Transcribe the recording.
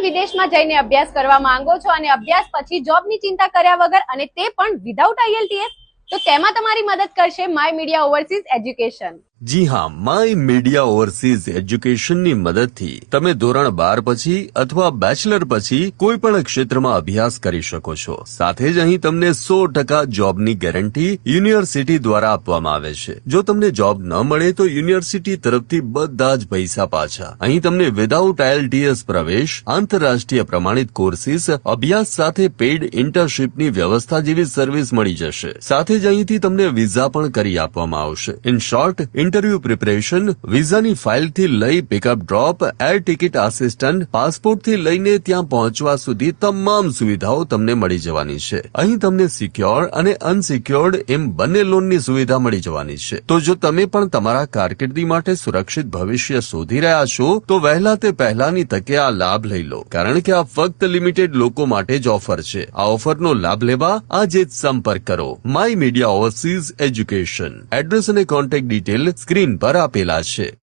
પણ વિદેશમાં જઈને અભ્યાસ કરવા માંગો છો અને અભ્યાસ પછી જોબની ચિંતા કર્યા વગર અને તે પણ વિધાઉટ IELTS, તો તેમાં તમારી મદદ કરશે માય મીડિયા ઓવરસીઝ એજ્યુકેશન. જી હા, માય મીડિયા ઓવરસીઝ એજ્યુકેશનની મદદથી તમે ધોરણ 12 પછી અથવા બેચલર પછી કોઈ પણ ક્ષેત્રમાં અભ્યાસ કરી શકો છો. સાથે જ અહીં તમને 100% જોબની ગેરંટી યુનિવર્સિટી દ્વારા આપવામાં આવે છે. જો તમને જોબ ન મળે તો યુનિવર્સિટી તરફથી બધા જ પૈસા પાછા. અહીં તમને વિધાઉટ IELTS પ્રવેશ, આંતરરાષ્ટ્રીય પ્રમાણિત કોર્સીસ, અભ્યાસ સાથે પેઇડ ઇન્ટર્નશીપની વ્યવસ્થા જેવી સર્વિસ મળી જશે. સાથે જ અહીંથી તમને વિઝા પણ કરી આપવામાં આવશે. ઇન શોર્ટ, ઇન્ટરવ્યુ પ્રિપરેશન, વિઝાની ફાઇલથી લઈ pickup drop, air ticket assistant, પાસપોર્ટથી લઈને ત્યાં પહોંચવા સુધી તમામ સુવિધાઓ તમને મળી જવાની છે. અહીં તમને સિક્યોર અને અનસિક્યોર્ડ એમ બંને લોનની સુવિધા મળી જવાની છે. તો જો તમે પણ તમારા કારકિર્દી માટે સુરક્ષિત ભવિષ્ય શોધી રહ્યા છો તો વહેલા તે પહેલાની તકે આ લાભ લઈ લો, કારણ કે આ ફક્ત લિમિટેડ લોકો માટે જ ઓફર છે. આ ઓફરનો લાભ લેવા આજે જ સંપર્ક કરો. My media overseas education. Address અને કોન્ટેક્ટ ડિટેલ સ્ક્રીન પર આપેલા છે.